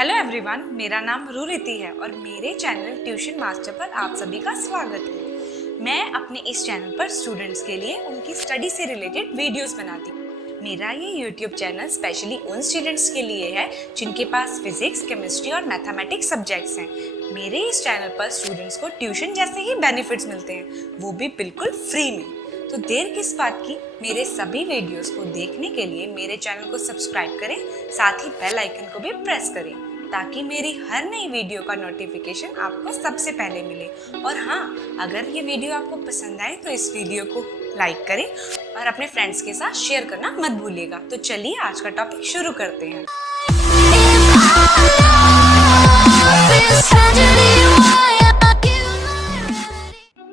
Hello everyone, मेरा नाम रुरिति है और मेरे चैनल ट्यूशन मास्टर पर आप सभी का स्वागत है। मैं अपने इस चैनल पर स्टूडेंट्स के लिए उनकी स्टडी से रिलेटेड वीडियोस बनाती हूँ। मेरा ये यूट्यूब चैनल स्पेशली उन स्टूडेंट्स के लिए है जिनके पास फिजिक्स, केमिस्ट्री और मैथमेटिक्स सब्जेक्ट्स हैं। मेरे इस चैनल पर स्टूडेंट्स को ट्यूशन जैसे ही बेनिफिट्स मिलते हैं, वो भी बिल्कुल फ्री में। तो देर किस बात की, मेरे सभी वीडियोस को देखने के लिए मेरे चैनल को सब्सक्राइब करें, साथ ही बेल आइकन को भी प्रेस करें ताकि मेरी हर नई वीडियो का नोटिफिकेशन आपको सबसे पहले मिले। और हाँ, अगर ये वीडियो आपको पसंद आए तो इस वीडियो को लाइक करें और अपने फ्रेंड्स के साथ शेयर करना मत भूलिएगा। तो चलिए आज का टॉपिक शुरू करते हैं।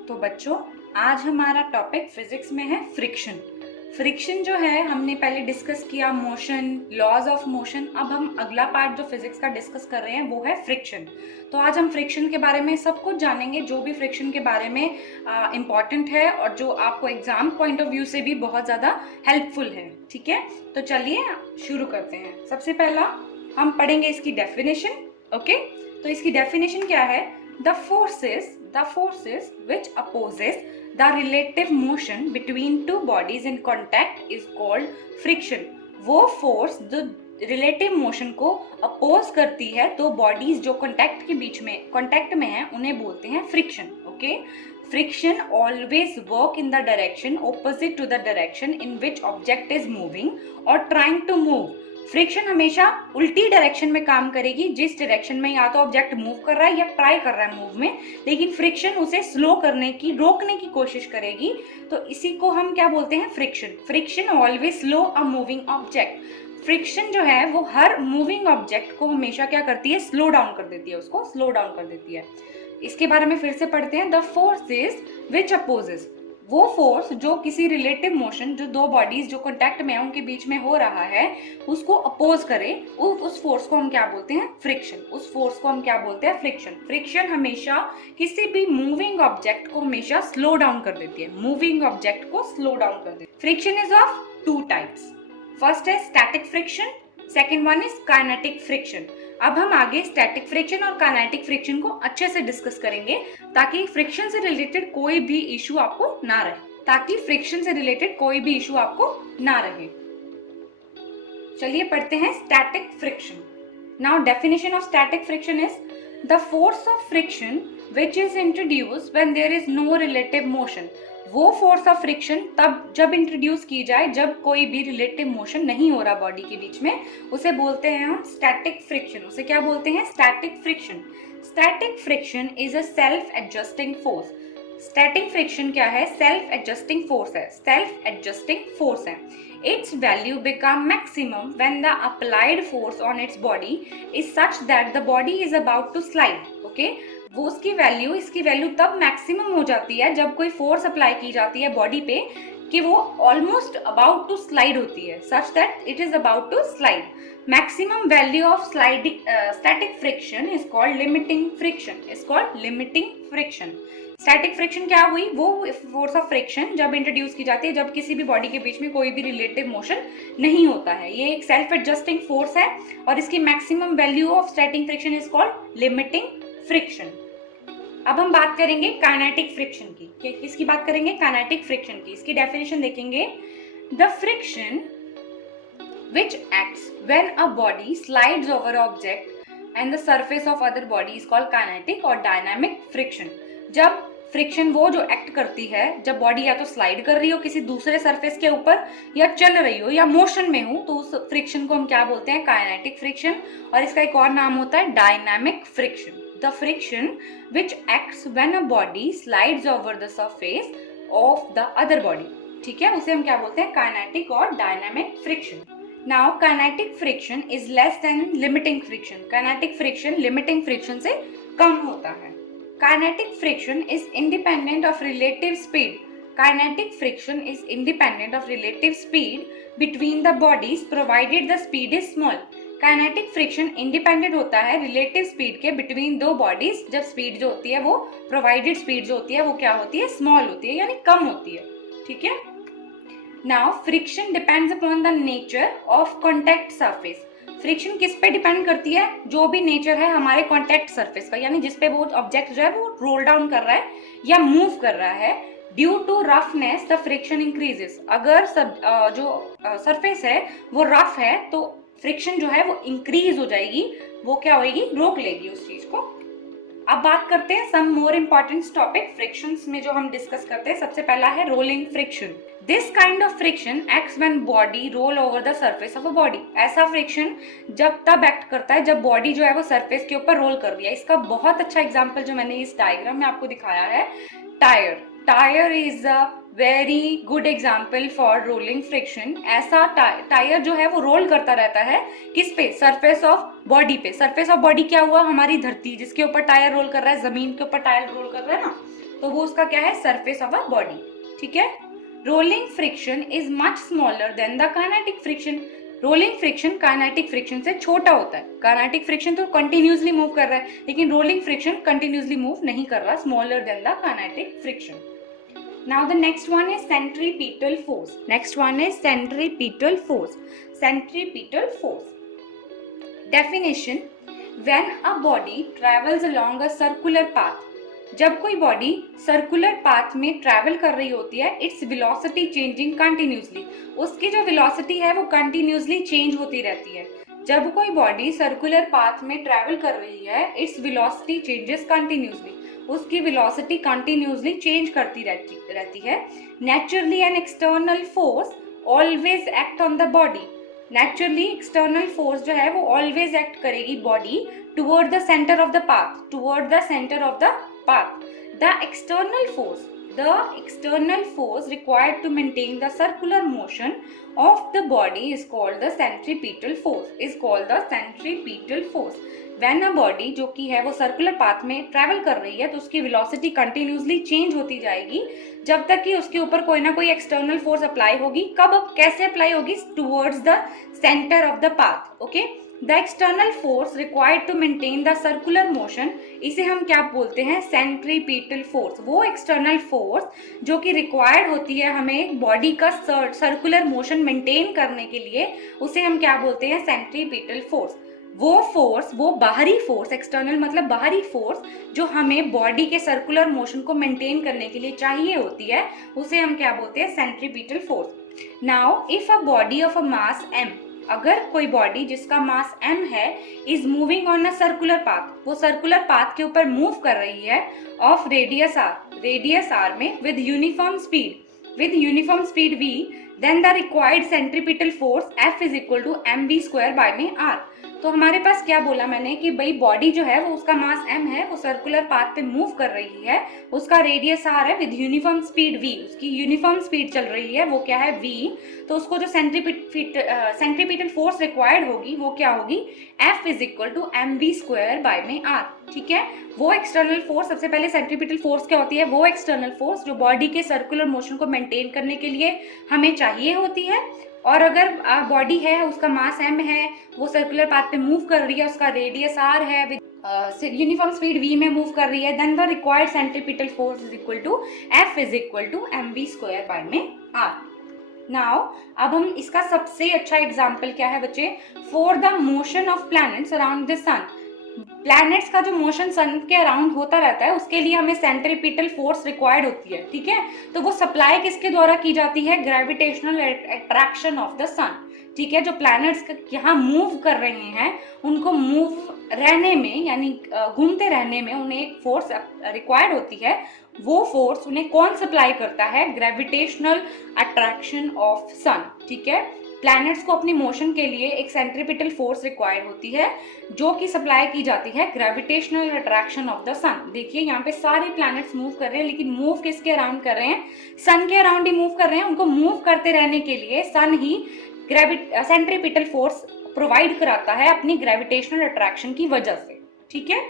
तो बच्चों, आज हमारा टॉपिक फिजिक्स में है फ्रिक्शन। फ्रिक्शन जो है हमने पहले डिस्कस किया मोशन, लॉज ऑफ मोशन। अब हम अगला पार्ट जो फिजिक्स का डिस्कस कर रहे हैं वो है फ्रिक्शन। तो आज हम फ्रिक्शन के बारे में सब कुछ जानेंगे जो भी फ्रिक्शन के बारे में इम्पॉर्टेंट है और जो आपको एग्जाम पॉइंट ऑफ व्यू से भी बहुत ज़्यादा हेल्पफुल है। ठीक है, तो चलिए शुरू करते हैं। सबसे पहला हम पढ़ेंगे इसकी डेफिनेशन। ओके, तो इसकी डेफिनेशन क्या है? The forces which opposes the relative motion between two bodies in contact is called friction. वो फोर्स जो रिलेटिव मोशन को अपोज करती है दो बॉडीज जो कांटेक्ट में है उन्हें बोलते हैं friction. Okay, friction always work in the direction opposite to the direction in which object is moving और ट्राइंग टू मूव। फ्रिक्शन हमेशा उल्टी डायरेक्शन में काम करेगी, जिस डायरेक्शन में या तो ऑब्जेक्ट मूव कर रहा है या ट्राई कर रहा है मूव में, लेकिन फ्रिक्शन उसे स्लो करने की, रोकने की कोशिश करेगी। तो इसी को हम क्या बोलते हैं? Friction. Friction always slow a moving object. Friction जो है वो हर मूविंग ऑब्जेक्ट को हमेशा क्या करती है? स्लो डाउन कर देती है, उसको स्लो डाउन कर देती है। इसके बारे में फिर से पढ़ते हैं। द फोर्सेस विच अपोजेस, वो फोर्स जो किसी रिलेटिव मोशन, जो दो बॉडीज जो कांटेक्ट में है उनके बीच में हो रहा है, उसको अपोज करे, उस फोर्स को हम क्या बोलते हैं? फ्रिक्शन। उस फोर्स को हम क्या बोलते हैं? फ्रिक्शन। फ्रिक्शन हमेशा किसी भी मूविंग ऑब्जेक्ट को हमेशा स्लो डाउन कर देती है, मूविंग ऑब्जेक्ट को स्लो डाउन कर देती है। Friction is of two types. First है static friction, second one is kinetic friction. अब हम आगे स्टैटिक फ्रिक्शन और काइनेटिक फ्रिक्शन को अच्छे से डिस्कस करेंगे ताकि फ्रिक्शन से रिलेटेड कोई भी इशू आपको ना रहे। चलिए पढ़ते हैं static friction. Now definition of static friction is the force of friction which is introduced when there is no relative motion. वो फोर्स ऑफ फ्रिक्शन तब जब इंट्रोड्यूस की जाए जब कोई भी रिलेटिव मोशन नहीं हो रहा बॉडी के बीच में, उसे बोलते हैं हम स्टैटिक फ्रिक्शन। उसे क्या बोलते हैं? Static friction. Static friction is a self adjusting force. Static friction क्या है? सेल्फ एडजस्टिंग फोर्स है। सेल्फ एडजस्टिंग फोर्स है। Its value become maximum when the applied force on its body is such that the body is about to slide. Okay? वो इसकी value तब maximum हो जाती है जब कोई फोर्स अप्लाई की जाती है बॉडी पे कि वो ऑलमोस्ट अबाउट टू स्लाइड होती है, such that it is about to slide. Maximum value of static friction is called limiting friction. Static friction क्या हुई? वो फोर्स ऑफ फ्रिक्शन जब इंट्रोड्यूस की जाती है जब किसी भी बॉडी के बीच में कोई भी रिलेटिव मोशन नहीं होता है। ये एक सेल्फ एडजस्टिंग फोर्स है और इसकी maximum value of static friction is called limiting friction. अब हम बात करेंगे काइनेटिक फ्रिक्शन की। किसकी बात करेंगे? काइनेटिक फ्रिक्शन की। इसकी डेफिनेशन देखेंगे। The friction which acts when a body slides over an object and the surface of other body is called kinetic or dynamic friction। जब फ्रिक्शन वो जो एक्ट करती है जब बॉडी या तो स्लाइड कर रही हो किसी दूसरे सरफेस के ऊपर या चल रही हो या मोशन में हो, तो उस फ्रिक्शन को हम क्या बोलते हैं? Kinetic friction. और इसका एक और नाम होता है dynamic friction. The friction which acts when a body slides over the surface of the other body। ठीक है, उसे हम क्या बोलते हैं? काइनेटिक और dynamic friction. Now kinetic friction is less than limiting friction। kinetic friction limiting friction से कम होता है। kinetic friction is independent of relative speed। kinetic friction is independent of relative speed between the bodies provided the speed is small। Kinetic friction independent होता है relative speed के between दो bodies जब speed जो होती है वो प्रोवाइडेड स्पीड जो होती है वो क्या होती है? स्मॉल होती है, यानी कम होती है। ठीक है। Now friction depends upon the nature of contact surface। Friction किस पे डिपेंड करती है? जो भी नेचर है हमारे कॉन्टैक्ट सरफेस का, यानी जिसपे वो ऑब्जेक्ट जो है वो रोल डाउन कर रहा है या मूव कर रहा है, due to roughness the friction increases. अगर जो सरफेस है वो रफ है तो फ्रिक्शन जो है वो इंक्रीज हो जाएगी, वो क्या होगी, रोक लेगी उस चीज को। अब बात करते हैं सम मोर इम्पोर्टेंट टॉपिक फ्रिक्शंस में जो हम डिस्कस करते हैं। सबसे पहला है rolling friction. This kind of friction acts when body roll over the surface of a body. ऐसा फ्रिक्शन जब तब एक्ट करता है जब बॉडी जो है वो सरफेस के ऊपर रोल कर रही है। इसका बहुत अच्छा एग्जांपल जो मैंने इस डायग्राम में आपको दिखाया है, tyre. Tyre is a very good example for rolling friction. ऐसा टायर जो है वो रोल करता रहता है किस पे? सरफेस ऑफ बॉडी पे। सरफेस ऑफ बॉडी क्या हुआ? हमारी धरती, जिसके ऊपर टायर रोल कर रहा है, जमीन के ऊपर टायर रोल कर रहा है ना, तो वो उसका क्या है? Surface of a body. ठीक है। Rolling friction is much smaller than the kinetic friction. Rolling friction kinetic friction से छोटा होता है। काइनेटिक फ्रिक्शन तो कंटिन्यूसली मूव कर रहा है, लेकिन रोलिंग फ्रिक्शन कंटिन्यूसली मूव नहीं कर रहा, smaller than the kinetic friction. Now the next one is centripetal force. Next one is centripetal force. Centripetal force. Definition: when a body travels along a circular path. जब कोई body circular path में travel कर रही होती है, its velocity changing continuously. उसकी जो velocity है वो कंटिन्यूसली चेंज होती रहती है। जब कोई बॉडी सर्कुलर पाथ में ट्रैवल कर रही है, इट्स वेलोसिटी चेंजेस कंटिन्यूसली। उसकी वेलोसिटी कंटिन्यूसली चेंज करती रहती है। Naturally an external force always act on the body. Naturally external force जो है वो ऑलवेज एक्ट करेगी body toward the centre of the path, toward the centre of the path. The external force required to maintain the circular motion of the body is called the centripetal force. When a body जो कि है वो circular path में travel कर रही है तो उसकी वेलोसिटी कंटिन्यूसली चेंज होती जाएगी जब तक कि उसके ऊपर कोई ना कोई एक्सटर्नल फोर्स अप्लाई होगी। कब, कैसे अप्लाई होगी? Towards the centre of the path. Okay. The external force required to maintain the circular motion, इसे हम क्या बोलते हैं? Centripetal force. वो एक्सटर्नल फोर्स जो कि रिक्वायर्ड होती है हमें बॉडी का सर्कुलर मोशन मेंटेन करने के लिए, उसे हम क्या बोलते हैं? Centripetal force. वो फोर्स, वो बाहरी फोर्स, एक्सटर्नल मतलब बाहरी फोर्स जो हमें बॉडी के सर्कुलर मोशन को मेंटेन करने के लिए चाहिए होती है, उसे हम क्या बोलते हैं? Centripetal force. Now if a body of a mass m, अगर कोई बॉडी जिसका मास m है, is moving on a circular path, वो सर्कुलर पाथ के ऊपर मूव कर रही है, ऑफ रेडियस r में, with uniform speed v, then the required centripetal force F is equal to mv² by में r। तो हमारे पास क्या बोला मैंने कि भाई बॉडी जो है वो उसका मास m है, वो सर्कुलर पाथ पे मूव कर रही है, उसका रेडियस r है, विद यूनिफॉर्म स्पीड v, उसकी यूनिफॉर्म स्पीड चल रही है, वो क्या है? v। तो उसको जो सेंट्रीपिटल फोर्स रिक्वायर्ड होगी वो क्या होगी? F is equal to mv² by में r। ठीक है। वो एक्सटर्नल फोर्स, सबसे पहले सेंट्रीपिटल फोर्स क्या होती है? वो एक्सटर्नल फोर्स जो बॉडी के सर्कुलर मोशन को मेंटेन करने के लिए हमें चाहिए होती है। और अगर बॉडी है, उसका मास m है, वो सर्कुलर पाथ पे मूव कर रही है, उसका रेडियस r है, विद यूनिफॉर्म स्पीड v में मूव कर रही है, then the required centripetal force is equal to F is equal to mv² by में r। नाउ अब हम इसका सबसे अच्छा एग्जाम्पल क्या है बच्चे? For the motion of planets around the sun. Planets का जो मोशन सन के अराउंड होता रहता है, उसके लिए हमें सेंट्रीपिटल फोर्स रिक्वायर्ड होती है। ठीक है। तो वो सप्लाई किसके द्वारा की जाती है? ग्रेविटेशनल अट्रैक्शन ऑफ द सन। ठीक है। जो प्लैनेट्स यहाँ मूव कर रहे हैं, उनको मूव रहने में, यानी घूमते रहने में उन्हें एक फोर्स रिक्वायर्ड होती है। वो फोर्स उन्हें कौन सप्लाई करता है? ग्रेविटेशनल अट्रैक्शन ऑफ सन। ठीक है। प्लैनेट्स को अपनी मोशन के लिए एक सेंट्रीपिटल फोर्स रिक्वायर्ड होती है जो कि सप्लाई की जाती है ग्रेविटेशनल अट्रैक्शन ऑफ द सन। देखिए यहाँ पे सारे प्लैनेट्स मूव कर रहे हैं, लेकिन मूव किसके अराउंड कर रहे हैं? सन के अराउंड ही मूव कर रहे हैं। उनको मूव करते रहने के लिए सन ही सेंट्रीपिटल फोर्स प्रोवाइड कराता है अपनी ग्रेविटेशनल अट्रैक्शन की वजह से। ठीक है।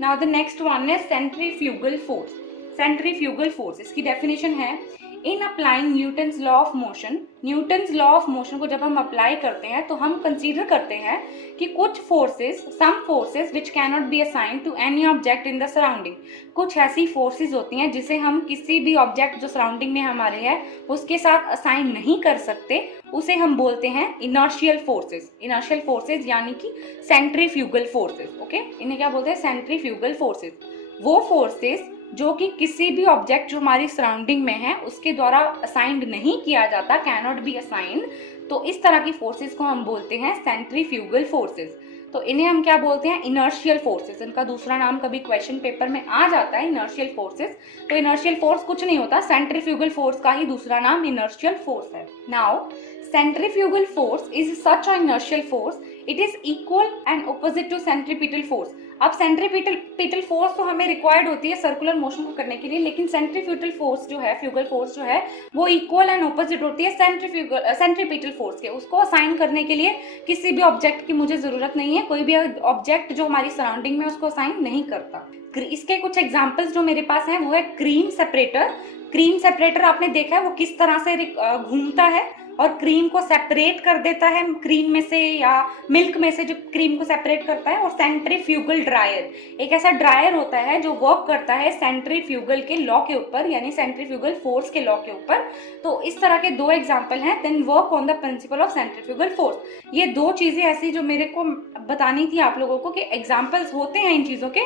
नाउ द नेक्स्ट वन है सेंट्रीफ्यूगल फोर्स। सेंट्रीफ्यूगल फोर्स, इसकी डेफिनेशन है in applying Newton's law of motion, Newton's law of motion को जब हम अप्लाई करते हैं तो हम कंसीडर करते हैं कि कुछ forces, some forces which can not be assign to any object in the surrounding, कुछ ऐसी फोर्सेस होती हैं जिसे हम किसी भी ऑब्जेक्ट जो सराउंडिंग में हमारे है उसके साथ असाइन नहीं कर सकते, उसे हम बोलते हैं इनर्शियल फोर्सेस। इनर्शियल फोर्सेस यानी कि सेंट्रीफ्यूगल फोर्सेस, ओके, इन्हें क्या बोलते हैं, सेंट्रीफ्यूगल फोर्सेस। वो फोर्सेस जो कि किसी भी ऑब्जेक्ट जो हमारी सराउंडिंग में है उसके द्वारा असाइंड नहीं किया जाता, कैन नॉट बी असाइंड, तो इस तरह की फोर्सेस को हम बोलते हैं सेंट्रीफ्यूगल फोर्सेस। तो इन्हें हम क्या बोलते हैं, इनर्शियल फोर्सेस। इनका दूसरा नाम कभी क्वेश्चन पेपर में आ जाता है, इनर्शियल फोर्सेस। तो इनर्शियल फोर्स कुछ नहीं होता, सेंट्रीफ्यूगल फोर्स का ही दूसरा नाम इनर्शियल फोर्स है। Now centrifugal force is such an inertial force, it is equal and opposite to centripetal force। अब सेंट्रीपिटल फोर्स तो हमें रिक्वायर्ड होती है सर्कुलर मोशन को करने के लिए, लेकिन सेंट्रीफ्यूगल फोर्स जो है, फ्यूगल फोर्स जो है, वो इक्वल एंड ऑपोजिट होती है सेंट्रीपिटल फोर्स के। उसको असाइन करने के लिए किसी भी ऑब्जेक्ट की मुझे जरूरत नहीं है, कोई भी ऑब्जेक्ट जो हमारी सराउंडिंग में उसको असाइन नहीं करता। इसके कुछ एग्जाम्पल्स जो मेरे पास हैं वो है क्रीम सेपरेटर। क्रीम सेपरेटर आपने देखा है वो किस तरह से घूमता है और क्रीम को सेपरेट कर देता है क्रीम में से या मिल्क में से, जो क्रीम को सेपरेट करता है। और सेंट्रीफ्यूगल ड्रायर, एक ऐसा ड्रायर होता है जो वर्क करता है सेंट्रीफ्यूगल के लॉ के ऊपर, यानी सेंट्रीफ्यूगल फोर्स के लॉ के ऊपर। तो इस तरह के दो एग्जांपल हैं। Then work on the principle of centrifugal force. ये दो चीजें ऐसी जो मेरे को बतानी थी आप लोगों को कि एग्जाम्पल्स होते हैं इन चीजों के।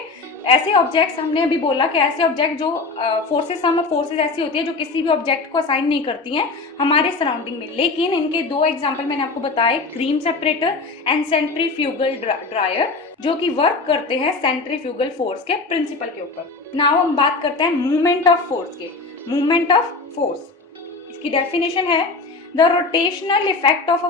ऐसे ऑब्जेक्ट्स, हमने अभी बोला कि ऐसे ऑब्जेक्ट जो फोर्सेस ऐसी होती है जो किसी भी ऑब्जेक्ट को असाइन नहीं करती हैं हमारे सराउंडिंग में, लेकिन इनके दो एग्जांपल मैंने आपको बताए, cream separator and centrifugal dryer, जो कि वर्क करते हैं सेंट्रीफ्यूगल फोर्स के प्रिंसिपल के ऊपर। नाउ हम बात करते हैं मूवमेंट ऑफ फोर्स के। मूवमेंट ऑफ फोर्स, इसकी डेफिनेशन है the rotational effect of a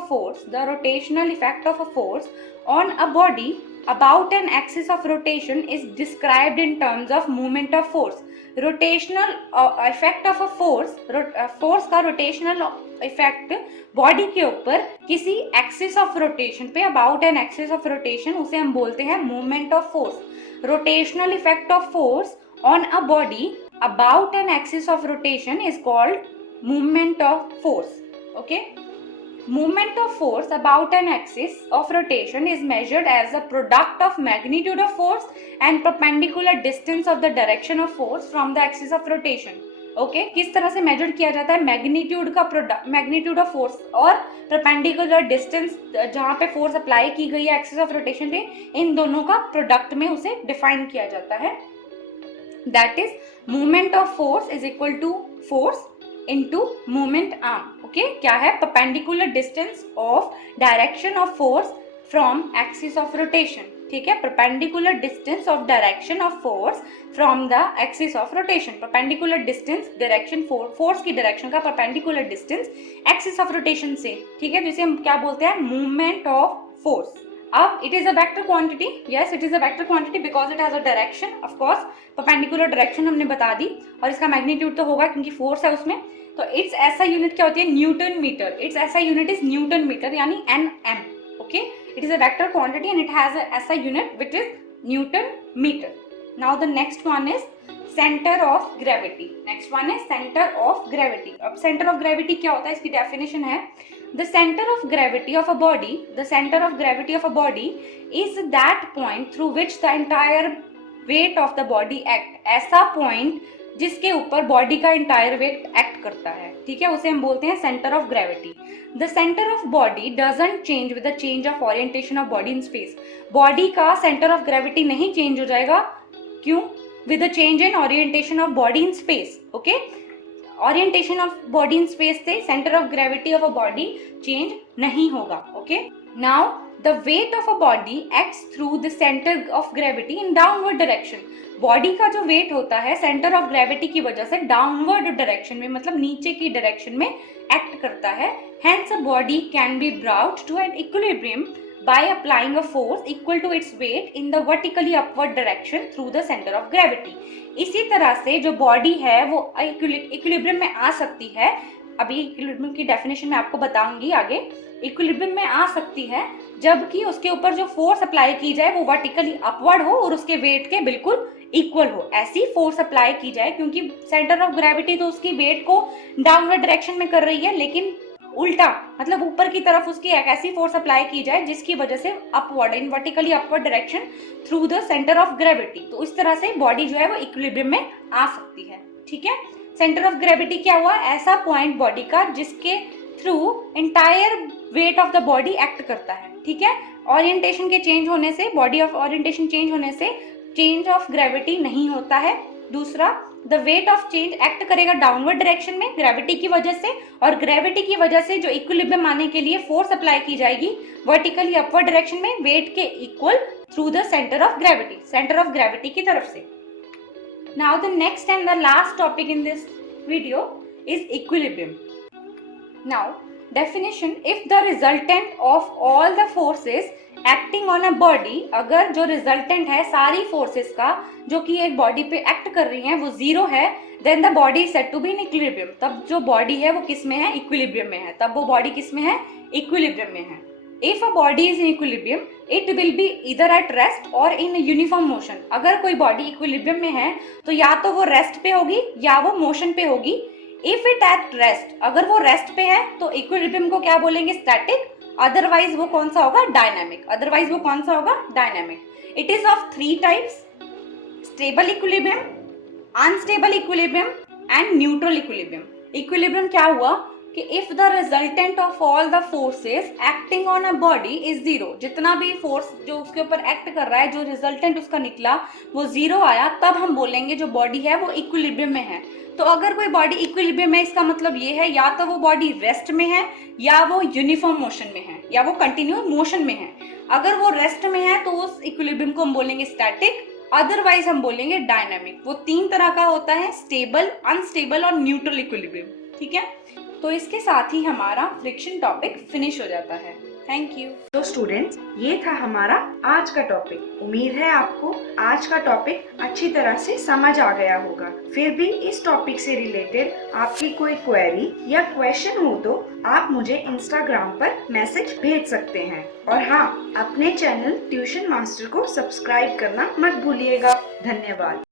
force on a body about an axis of rotation is described in terms of movement of force। rotational effect of a force का rotational effect body के ऊपर किसी axis of rotation पे, about an axis of rotation, उसे हम बोलते हैं movement of force. Rotational effect of force on a body about an axis of rotation is called movement of force, okay. Movement of force about an axis of rotation is measured as the product of magnitude of force and perpendicular distance of the direction of force from the axis of rotation। Okay, किस तरह से major किया जाता है, magnitude का product, magnitude of force और perpendicular distance जहाँ पे फोर्स अप्लाई की गई है एक्सिस ऑफ रोटेशन पे, इन दोनों का प्रोडक्ट में उसे डिफाइन किया जाता है। That is movement of force is equal to force into movement arm. Okay, क्या है, perpendicular distance of direction of force from axis of rotation, ठीक है, perpendicular distance of direction of force from the axis of rotation. Perpendicular distance, direction, force की direction का perpendicular distance axis of rotation से, ठीक है, जिसे हम क्या बोलते हैं, मूवमेंट ऑफ फोर्स। अब it is a vector quantity, yes it is a vector quantity because it has a direction, of course perpendicular direction हमने बता दी, और इसका मैग्नीट्यूड तो होगा क्योंकि फोर्स है उसमें। तो इट्स ऐसा यूनिट क्या होती है, newton metre. Its SI unit is newton metre, यानी nm, okay. It is a vector quantity and it has SI unit which is newton metre. Now the next one is centre of gravity. Next one is centre of gravity. अब centre of gravity क्या होता है, इसकी definition है the center of gravity of a body is that point through which the entire weight of the body act। ऐसा point जिसके ऊपर body का इंटायर वेट एक्ट करता है, ठीक है, उसे हम बोलते हैं centre of gravity. The centre of body doesn't change with the change of orientation of body in space. बॉडी का सेंटर ऑफ ग्रेविटी नहीं चेंज हो जाएगा, क्यों, with the change in orientation of body in space, okay. Orientation of body in space से centre of gravity of a body change नहीं होगा, okay. Now the weight of a body acts through the centre of gravity in downward direction. Body का जो wait होता है centre of gravity की वजह से डाउनवर्ड डायरेक्शन में, मतलब नीचे की डायरेक्शन में एक्ट करता है। Hence a body can be brought to an equilibrium by applying a force equal to its weight in the vertically upward direction through the center of gravity। इसी तरह से जो बॉडी है वो इक्विलिब्रियम में आ सकती है। अभी इक्विलिब्रियम की डेफिनेशन मैं आपको बताऊंगी आगे। इक्विलिब्रियम में आ सकती है जबकि उसके ऊपर जो फोर्स अप्लाई की जाए वो वर्टिकली अपवर्ड हो और उसके वेट के बिल्कुल इक्वल हो, ऐसी फोर्स अप्लाई की जाए, क्योंकि सेंटर ऑफ ग्रेविटी तो उसकी वेट को डाउनवर्ड डायरेक्शन में कर रही है, लेकिन उल्टा मतलब ऊपर की तरफ उसकी एक ऐसी फोर्स अप्लाई की जाए जिसकी वजह से upward in vertically upward direction through the centre of gravity, तो इस तरह से बॉडी जो है वो इक्विलिब्रियम में आ सकती है। ठीक है, सेंटर ऑफ ग्रेविटी क्या हुआ, ऐसा पॉइंट बॉडी का जिसके through entire weight of the body act करता है। ठीक है, ओरिएंटेशन के चेंज होने से, बॉडी ऑफ ओरिएंटेशन चेंज होने से चेंज ऑफ ग्रेविटी नहीं होता है। दूसरा, the weight of change act करेगा डाउनवर्ड डायरेक्शन में ग्रेविटी की वजह से, और ग्रेविटी की वजह से जो इक्विलिब्रियम आने के लिए फोर्स अप्लाई की जाएगी वर्टिकली अपवर्ड डायरेक्शन में वेट के equal through the centre of gravity, centre of gravity की तरफ से। Now the next and the last topic in this video is equilibrium. Now definition, if the resultant of all the forces acting on a body, अगर जो resultant है सारी forces का जो कि एक बॉडी पे एक्ट कर रही हैं वो जीरो है, then the body is said to be in equilibrium, तब जो बॉडी है वो किस में है, इक्विलिब्रियम में है, तब वो बॉडी किस में है, इक्विलिब्रियम में है। If a body is in equilibrium it will be इधर एट रेस्ट और इन यूनिफॉर्म मोशन, अगर कोई बॉडी इक्विलिब्रियम में है तो या तो वो रेस्ट पे होगी या वो मोशन पे होगी। इफ इट एट रेस्ट, अगर वो रेस्ट पे है तो इक्विलिब्रियम को क्या बोलेंगे, स्टैटिक, अदरवाइज वो कौन सा होगा, डायनामिक, अदरवाइज वो कौन सा होगा, dynamic. It is of 3 types, stable equilibrium, unstable equilibrium and neutral equilibrium. Equilibrium क्या हुआ कि if the resultant of all the forces acting on a body is zero, जितना भी फोर्स जो उसके ऊपर एक्ट कर रहा है, जो रिजल्टेंट उसका निकला वो जीरो आया, तब हम बोलेंगे जो बॉडी है वो इक्विलिब्रियम में है। तो अगर कोई बॉडी इक्विलिब्रियम में, इसका मतलब ये है या तो वो बॉडी रेस्ट में है या वो यूनिफॉर्म मोशन में है या वो कंटिन्यू मोशन में है। अगर वो रेस्ट में है तो उस इक्विलिब्रियम को हम बोलेंगे स्टैटिक, अदरवाइज हम बोलेंगे डायनामिक। वो 3 तरह का होता है, स्टेबल, अनस्टेबल और न्यूट्रल इक्विलिब्रियम। ठीक है, तो इसके साथ ही हमारा फ्रिक्शन टॉपिक फिनिश हो जाता है। Thank you. तो स्टूडेंट्स, ये था हमारा आज का टॉपिक। उम्मीद है आपको आज का टॉपिक अच्छी तरह से समझ आ गया होगा। फिर भी इस टॉपिक से रिलेटेड आपकी कोई क्वेरी या क्वेश्चन हो तो आप मुझे इंस्टाग्राम पर मैसेज भेज सकते हैं। और हाँ, अपने चैनल ट्यूशन मास्टर को सब्सक्राइब करना मत भूलिएगा। धन्यवाद।